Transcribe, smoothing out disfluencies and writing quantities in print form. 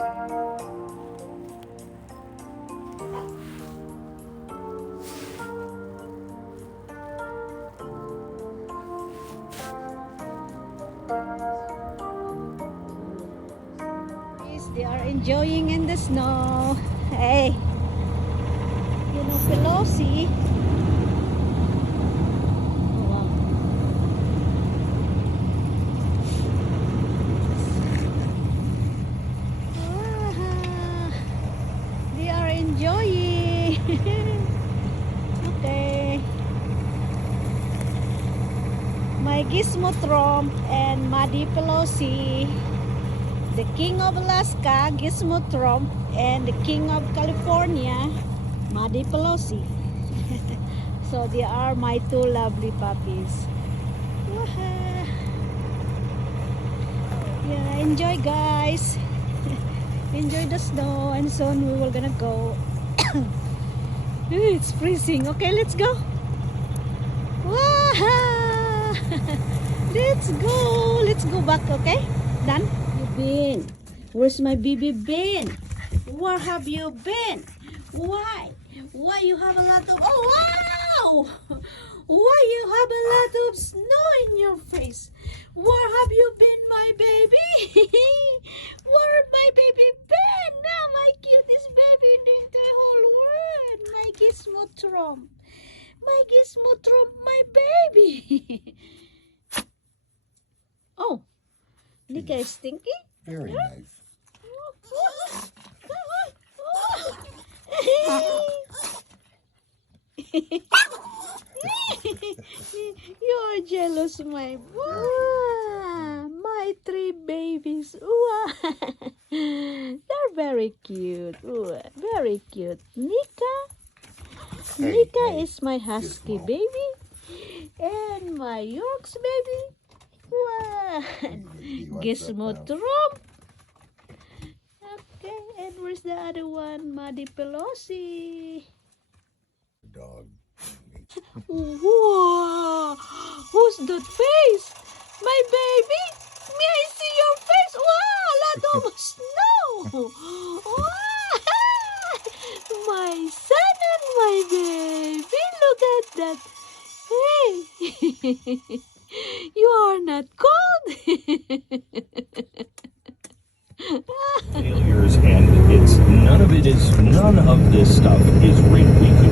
They are enjoying in the snow. Hey, you know Pelosi. Oh, wow. Ah, they are enjoying. Okay. My Gizmo Trump and Muddy Pelosi. The King of Alaska, Gizmo Trump, and the King of California, Muddy Pelosi. So they are my two lovely puppies. Yeah, enjoy guys. Enjoy the snow, and soon we will gonna go. It's freezing. Okay, let's go. Let's go. Let's go back, okay? Done? Been? Where's my baby been? Where have you been? Why? Why you have a lot of... Oh, wow! Why you have a lot of snow in your face? Where have you been, my baby? Where my baby been? Now my cutest baby in the whole world. My Gizmo Trump. My Gizmo Trump, my baby. Oh. Nika is stinky? Very nice. You're jealous, my boy. My three babies. They're very cute. Very cute. Nika is my husky baby. And my York's baby. Gizmo Trump. Okay, and where's the other one? Muddy Pelosi. Dog. Whoa! Who's that face? My baby? May I see your face? Wow! A lot of snow! Wow! My son and my baby! Look at that! Hey! You are not cold. Failures, and none of this stuff is real. We could